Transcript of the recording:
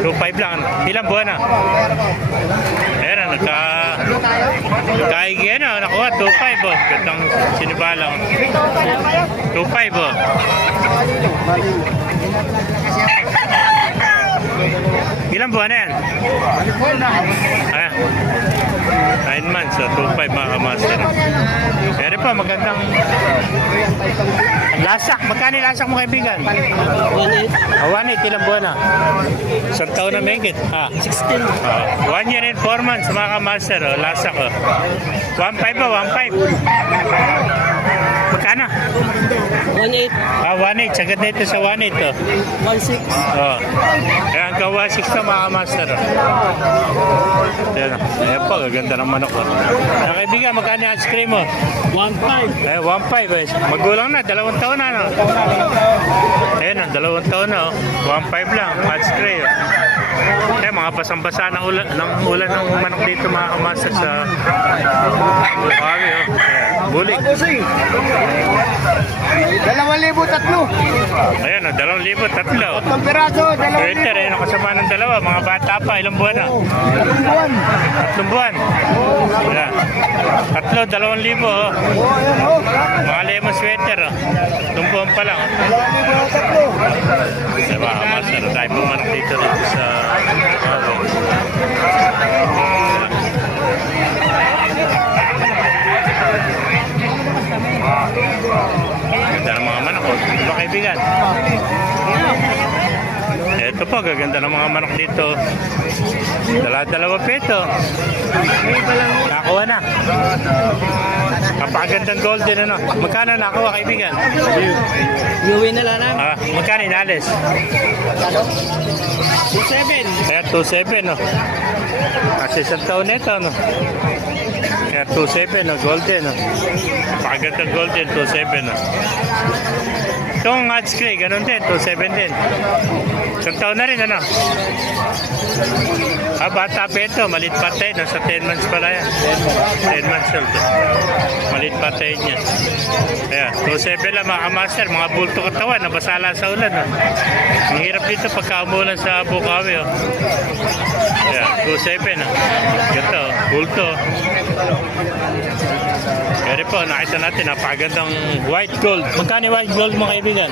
2.5 lang. Ilang buwan na? Ayan, nagkaigi ano, nakuha, 2.5 oh. Gandang sinibalang. 2.5 oh. Ilang buwan na yan? Ayan. 9 months, so 2.5 mga master. Pero pa, magandang lasak. Magkano lasak mo kaibigan? 1.8, ilang buwan na? Isang taon na mahigit. 16. 1 year and 4 months mga master. Lasak. 1.5 ba? 1.5. Magkano? 1.8. 1.8. Sagad na ito sa 1.8. 1.6. Kaya hanggang 1.6 na mga master. Ayan po, gaganda ng manok. Kaibigan, magkano yung ice cream mo? 1.5. 1.5. Magulang na, 2 taon na. No? Ayan, 2 taon na. 1.5 lang, ice cream. Mga basang-basa ng ulan ng manok dito mga kamaster sa Bukawi. Bulik. 2,300. Ayan, 2,300. Ang piraso, 2,000. Twitter, ayun, kasama ng dalawa. Mga bata pa, ilang buwan na? 3 buwan. 3 buwan. Ayan. 2,000. Oh. Ayan o. Mga lemon sweater. 3 buwan pa lang. 2,300. Sa mga kamaster, tayo pumanok dito sa ganda ng mga manok. Ito ba kaibigan? Ito po, gaganda ng mga manok dito. Dala-dalawa peso. Nakuha na. Kapagandang golden ano. Magkano nakuha kaibigan? Iuwi na lang. Magkano inalis? 2.7. Kaya 2.7 no. Kasi isang taon nito no. Kaya 2.7 no, golden no. Kapagandang golden, 2.7 no. Itong ice cream, ganun din, 2.7 din. Isang taon na rin, ano? Bata pa ito, malit pa tayo. Nasa 10 months pala yan. 10 months old. Malit pa tayo niya. Ayan, 2.7 lang mga kamaster, mga bulto katawan, nabasala sa ulan. No? Ang hirap dito pagka umulan sa Bukawi. Oh. Ayan, 2.7. No? Ganito, bulto. Pero po, nakita natin, napakagandang white gold. Magkano white gold mga kaibigan?